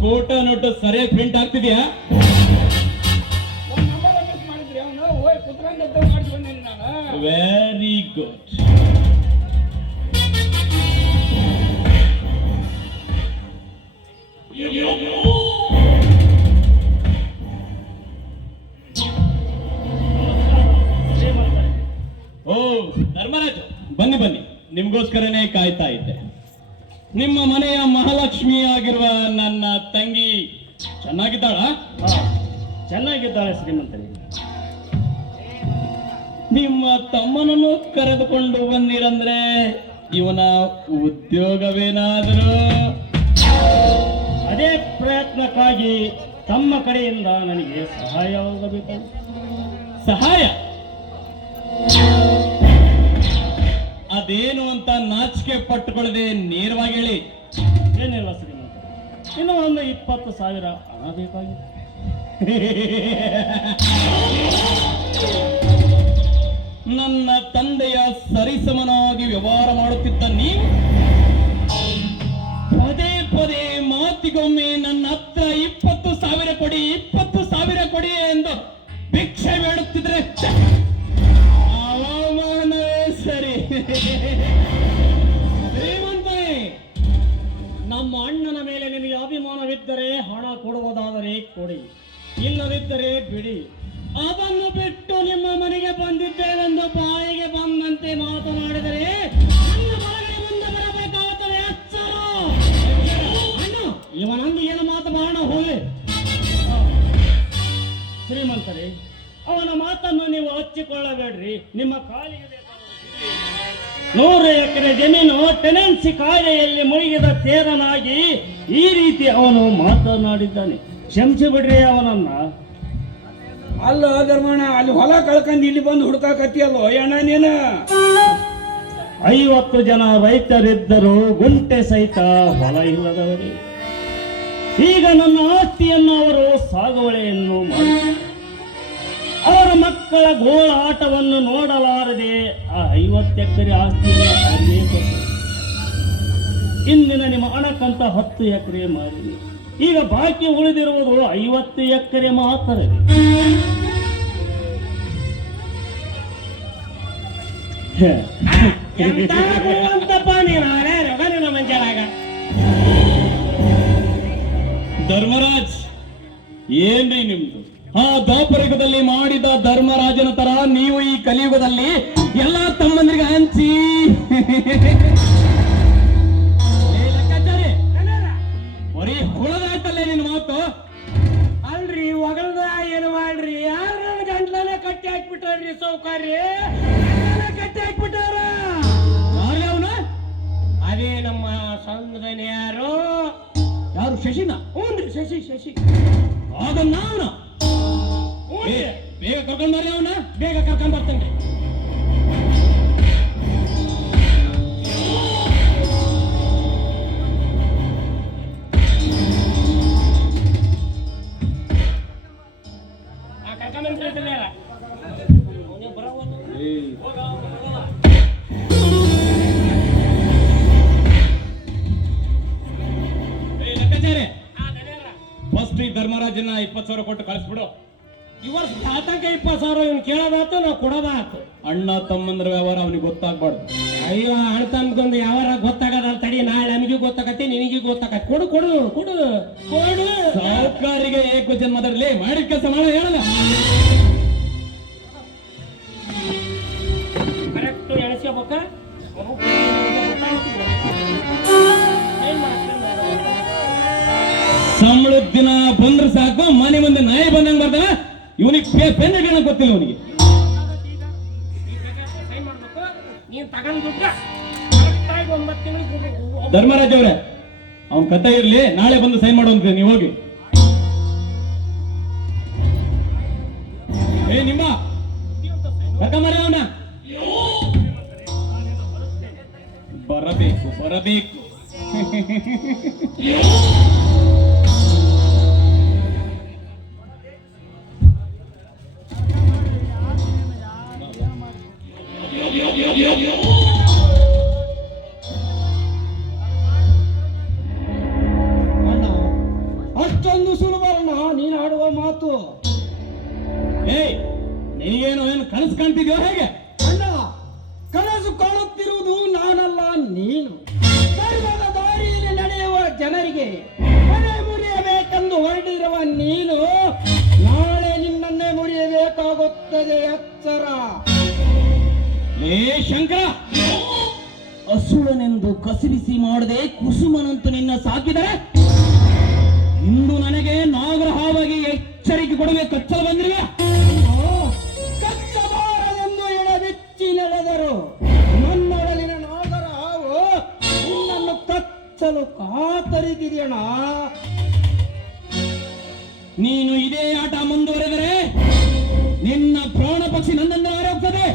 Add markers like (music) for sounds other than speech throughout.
ಆ ನೋಟೋ ಸರಿಯಾಗಿ ಪ್ರಿಂಟ್ ಆಗ್ತಿದ್ಯಾ? ವೆರಿ ಗುಡ್ ಓ ಧರ್ಮರಾಜು ಬನ್ನಿ ಬನ್ನಿ. ನಿಮ್ಗೋಸ್ಕರನೇ ಕಾಯ್ತಾ ಇದ್ದೆ. ನಿಮ್ಮ ಮನೆಯ ಮಹಾಲಕ್ಷ್ಮಿ ಆಗಿರುವ ನನ್ನ ತಂಗಿ. ಚೆನ್ನಾಗಿದ್ದಾಳ? ಚೆನ್ನಾಗಿದ್ದಾಳೆ ಶ್ರೀಮಂತರಿ ನಿಮ್ಮ ತಮ್ಮನನ್ನು ಕರೆದುಕೊಂಡು ಬಂದಿರಂದ್ರೆ ಇವನ ಉದ್ಯೋಗವೇನಾದರೂ? ಅದೇ ಪ್ರಯತ್ನಕ್ಕಾಗಿ ತಮ್ಮ ಕಡೆಯಿಂದ ನನಗೆ ಸಹಾಯವಾಗಬೇಕು ಸಹಾಯ? ಅದೇನು ಅಂತ ನಾಚಿಕೆ ಪಟ್ಟುಕೊಳ್ಳದೆ ನೇರವಾಗಿ ಹೇಳಿ. ಏನಿಲ್ಲ ಶ್ರೀಮಂತ ಇನ್ನು ಒಂದು ಇಪ್ಪತ್ತು ಸಾವಿರ ಹಣ ಬೇಕಾಗಿತ್ತು ನನ್ನ ತಂದೆಯ ಸರಿಸಮನಾಗಿ ವ್ಯವಹಾರ ಮಾಡುತ್ತಿದ್ದ ನೀವು? ಪದೇ ಪದೇ ಮಾತಿಗೊಮ್ಮೆ ನನ್ನ ಹತ್ರ ಇಪ್ಪತ್ತು ಸಾವಿರ ಕೊಡಿ ಇಪ್ಪತ್ತು ಕೊಡಿ. ಇಲ್ಲದಿದ್ದರೆ ಬಿಡಿ. ಅದನ್ನು ಬಿಟ್ಟು ನಿಮ್ಮ ಮನೆಗೆ ಬಂದಿದ್ದೇವೆಂದು ಬಾಯಿಗೆ ಬಂದಂತೆ ಮಾತನಾಡಿದರೆ ಬರಬೇಕಾಗುತ್ತದೆ ಎಚ್ಚರ ಇವನಂದು ಏನು ಮಾತು ಮಾಡೋಣ ಹೋಗಿ ಶ್ರೀಮಂತರೇ, ಅವನ ಮಾತನ್ನು ನೀವು ಹಚ್ಚಿಕೊಳ್ಳಬೇಡ್ರಿ. ನಿಮ್ಮ ಕಾಲಿಗೆ ನೂರು ಎಕರೆ ಜಮೀನು ಟೆನೆನ್ಸಿ ಕಾಯ್ದೆಯಲ್ಲಿ ಮುಳುಗಿದ ತೇರನಾಗಿ ಈ ರೀತಿ ಅವನು ಮಾತನಾಡಿದ್ದಾನೆ. ಕ್ಷಮಿಸಿ ಬಿಡ್ರಿ ಅವನನ್ನ. ಅಲ್ಲ ಧರ್ಮಣ್ಣ ಅಲ್ಲಿ ಹೊಲ ಕಳ್ಕೊಂಡು ಇಲ್ಲಿ ಬಂದು ಹುಡುಕಾಕತ್ತಿಯಲ್ಲೋ ಅಣ್ಣ ನೀನು? ಐವತ್ತು ಜನ ರೈತರಿದ್ದರು ಗುಂಟೆ ಸಹಿತ ಹೊಲ ಇಲ್ಲದವರು. ಈಗ ನನ್ನ ಆಸ್ತಿಯನ್ನು ಅವರು ಸಾಗುವಳಿಯನ್ನು ಮಾಡಿ ಅವರ ಮಕ್ಕಳ ಗೋಳಾಟವನ್ನು ನೋಡಲಾರದೆ ಆ ಐವತ್ತು ಎಕರೆ ಆಸ್ತಿಯನ್ನು. ಇಂದಿನ ನಿಮ್ಮ ಅಣಕ್ಕಂತ ಹತ್ತು ಎಕರೆ ಮಾರಿ ಈಗ ಬಾಕಿ ಉಳಿದಿರುವುದು ಐವತ್ತು ಎಕರೆ ಮಾತ್ರ ಧರ್ಮರಾಜ್ ಏನ್ರಿ ನಿಮ್ದು? ಆ ದಾಪರಿಕದಲ್ಲಿ ಮಾಡಿದ ಧರ್ಮರಾಜನ ತರ ನೀವು ಈ ಕಲಿಯುಗದಲ್ಲಿ ಎಲ್ಲಾ ತಮ್ಮಂದ್ರಿಗೆ ಹಂಚಿ. ಶಶಿ. ಅವನ. ಹ್ಞೂನ್ರಿ. ಬೇಗ ಕರ್ಕೊಂಡ್ ಬರ್ರಿ ಅವನ ಬೇಗ ಕರ್ಕೊಂಡ್ ಬರ್ತೇನ್ರಿ ಧರ್ಮರಾಜನ ಇಪ್ಪತ್ತು ಸಾವಿರ ಕೊಟ್ಟು ಕಳಿಸ್ಬಿಡು. ಈ ವರ್ಷ ಜಾತಕ ಇಪ್ಪತ್ತು ಸಾವಿರ ಇವ್ನು ಕೇಳೋದಾತು ನಾವು ಕೊಡೋದಾತು ಅಣ್ಣ ತಮ್ಮಂದ್ರ ವ್ಯವಹಾರ ಅವನಿಗೆ ಗೊತ್ತಾಗ್ಬಾರ್ದು. ಅಯ್ಯೋ ಅಣ್ಣ ತಮ್ಮಗೊಂದು ಯಾವಾರ ಗೊತ್ತಾಗದ ತಡಿ ನಾಳೆ ನಮಗೆ ಗೊತ್ತಾಗತ್ತೆ ನಿನಗೆ ಗೊತ್ತಾಗತ್ತೆ. ಕೊಡು ಕೊಡು ಕೊಡು ಕೊಡು. ಸಾಹುಕಾರಿಗೆ ಏಕ ಜನ್ಮದಲ್ಲಿ ಮಾಡಿದ ಕೆಲಸ ಮಾಡೋ ಹೇಳಲ್ಲ. ಕರೆಕ್ಟ್ ಎಣಿಸ್ಕೋಬೇಕ? ಸಂಬಳದ ಇವನಿಗೆ ಪೆನ್ ಹಿಡಿಯೋಣ ಗೊತ್ತಿಲ್ಲ ಕರೆಕ್ಟಾಗಿ ಒಂಬತ್ತು ಧರ್ಮರಾಜ್ ಅವ್ರೆ, ಅವನ್ ಕತೆ ಇರ್ಲಿ, ನಾಳೆ ಬಂದು ಸೈನ್ ಮಾಡುವಂತ ನೀವು ಹೋಗಿ. ಏ, ನಿಮ್ಮ ಕರ್ಕೊಂಬರ್ರಿ ಅವನ. ಬರಬೇಕು ಬರಬೇಕು. (laughs) ಅಷ್ಟೊಂದು ಸುಲಭ ಅಣ್ಣ ನೀನು ಆಡುವ ಮಾತು. ಏಯ್ ನೀನೇನು ಏನು ಕನಸು ಕಾಣ್ತಿದ್ಯೋ ಹೇಗೆ? ಅಣ್ಣ, ಕನಸು ಕಾಣುತ್ತಿರುವುದು ನಾನಲ್ಲ, ನೀನು. ಧರ್ಮದ ದಾರಿಯಲ್ಲಿ ನಡೆಯುವ ಜನರಿಗೆ ಮನೆ ಮುರಿಯಬೇಕೆಂದು ಹೊರಟಿರುವ ನೀನು, ನಾಳೆ ನಿನ್ನನ್ನೇ ಮುರಿಯಬೇಕಾಗುತ್ತದೆ ಎಚ್ಚರ ಏ ಶಂಕರ ಅಸುರನೆಂದು ಕಸಿರಿಸಿ ಮಾಡದೆ ಕುಸುಮನಂತೂ ನಿನ್ನ ಸಾಕಿದರೆ ಇಂದು ನನಗೆ ನಾಗರಹಾವಾಗಿ ಎಚ್ಚರಿಕೆ ಕೊಡಬೇಕು. ಕಚ್ಚಲು ಬಂದಿರುವೆ? ಕಚ್ಚಬಾರದೆಂದು ಎಡಬಿಚ್ಚಿ ನಡೆದರು ನನ್ನೊಡಲಿನ ನಾಗರ ಹಾವು ಕಚ್ಚಲು ಕಾತರಿದಿದೆಯಣ ನೀನು ಇದೇ ಆಟ ಮುಂದುವರೆದರೆ ನಿನ್ನ ಪ್ರಾಣ ಪಕ್ಷಿ ನನ್ನನ್ನು ಆರೋಗ್ತದೆ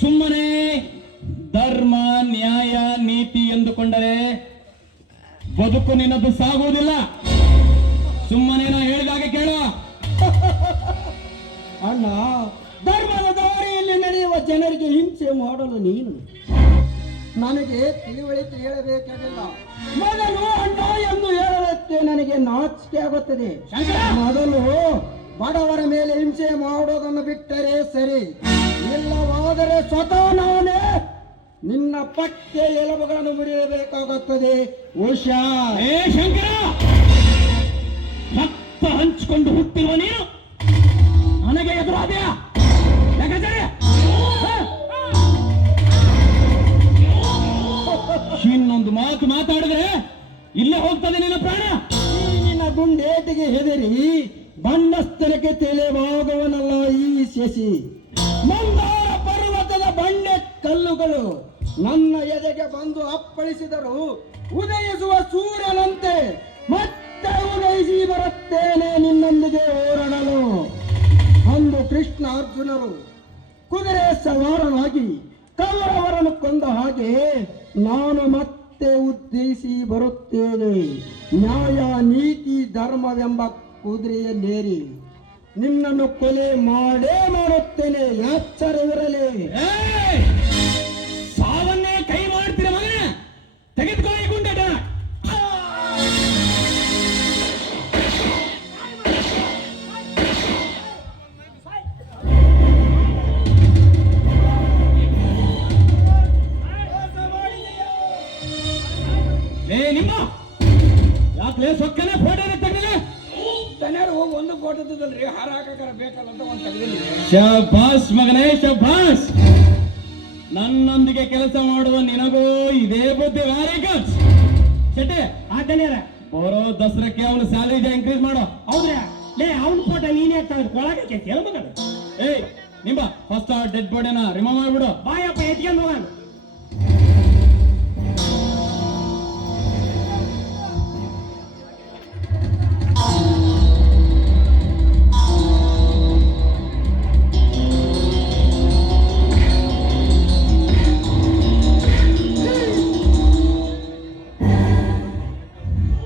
ಸುಮ್ಮನೆ ಧರ್ಮ, ನ್ಯಾಯ, ನೀತಿ ಎಂದುಕೊಂಡರೆ ಬದುಕು ನಿನ್ನದು ಸಾಗುವುದಿಲ್ಲ. ಸುಮ್ಮನೆ ನಾ ಹೇಳಿದಾಗ ಕೇಳುವ (laughs) ಅಣ್ಣ ಧರ್ಮದ ದಾರಿಯಲ್ಲಿ ನಡೆಯುವ ಜನರಿಗೆ ಹಿಂಸೆ ಮಾಡಲು ನೀನು. ನನಗೆ ತಿಳುವಳಿಕೆ ಹೇಳಬೇಕಾಗಿಲ್ಲ ಮೊದಲು ಅಣ್ಣ ಎಂದು ಹೇಳಲಕ್ಕೆ ನನಗೆ ನಾಚಿಕೆ ಆಗುತ್ತದೆ. ಮೊದಲು ಬಡವರ ಮೇಲೆ ಹಿಂಸೆ ಮಾಡೋದನ್ನು ಬಿಟ್ಟರೆ ಸರಿ. ಇಲ್ಲವಾದರೆ ಸ್ವತಃ ನಿನ್ನ ಪಕ್ಕೆ ಎಲುಬುಗಳನ್ನು ಮುರಿಯಬೇಕಾಗುತ್ತದೆ. ಉಷಾ. ಏ ಶಂಕರ! ರಕ್ತ ಹಂಚಿಕೊಂಡು ಹುಟ್ಟಿರುವ ನೀನು? ನನಗೆ ಎದುರಾದೆಯಾ ಯಾಕಂದರೆ? ಇನ್ನೊಂದು ಮಾತು ಮಾತಾಡಿದ್ರೆ ಇಲ್ಲೇ ಹೋಗ್ತದೆ ನಿನ್ನ ಪ್ರಾಣ. ನೀನ ನಿನ್ನ ಗುಂಡೇಟಿಗೆ ಹೆದರಿ ಬಂಡಸ್ತನಕ್ಕೆ ತಿಳಿಯವಾಗುವನಲ್ಲ ಈ ಶಶಿ. ಮಂದಾರ ಪರ್ವತದ ಬಂಡೆ ಕಲ್ಲುಗಳು. ನನ್ನ ಎದೆಗೆ ಬಂದು ಅಪ್ಪಳಿಸಿದರು ಉದಯಿಸುವ ಸೂರ್ಯನಂತೆ ಮತ್ತೆ ಉದಯಿಸಿ ಬರುತ್ತೇನೆ ನಿನ್ನೊಂದಿಗೆ ಓರಣಲು ಅಂದು ಕೃಷ್ಣ ಅರ್ಜುನರು ಕುದುರೆ ಸವಾರನಾಗಿ ಕೌರವರನ್ನು ಕೊಂದ ಹಾಗೆ ನಾನು ಮತ್ತೆ ಉದ್ದೇಶಿ ಬರುತ್ತೇನೆ. ನ್ಯಾಯ, ನೀತಿ, ಧರ್ಮವೆಂಬ ಕುದುರೆಯಲ್ಲೇರಿ ನಿನ್ನನ್ನು ಕೊಲೆ ಮಾಡೇ ಮಾಡುತ್ತೇನೆ. ಎಚ್ಚರವಿರಲಿ ಸೊಕ್ಕನೆ ಫೋಟೋ ಒಂದು ಫೋಟೋದಲ್ರಿ ಹಾರ ಹಾಕಕ್ಕಾರ ಬೇಕಲ್ಲ ಅಂತ ಒಂದು ತೆಗೆದಿಲ್ಲ ಶಬಾಸ್ ಮಗನೇ ಶಬಾಸ್ ನನ್ನೊಂದಿಗೆ ಕೆಲಸ ಮಾಡುವ ನಿನಗೂ ಇದೇ ಬುದ್ಧಿ ವೆರಿ ಗುಡ್ ಶೆಟ್ಟಿ ಆತನೇರ ಬರೋ ದಸರಕ್ಕೆ ಅವನು ಸ್ಯಾಲರಿ ಇನ್ಕ್ರೀಸ್ ಮಾಡೋ. ಹೌದ್ರೆ? ಲೇ ಅವನ ಫೋಟೋ ನೀನೇ ತೆಗೆದು ಕೊಳಗಕ್ಕೆ ಕೇಳ ಮಗನ ಏಯ್ ನಿಮ್ಮ ಫಸ್ಟ್ ಡೆಡ್ ಬಾಡಿನ ರಿಮೂವ್ ಮಾಡ್ಬಿಡು. ಬಾಯಪ್ಪ ಎತ್ಕೊಂಡು ಹೋಗೋಣ.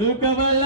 ಹಣ ಆಸ್ತಿ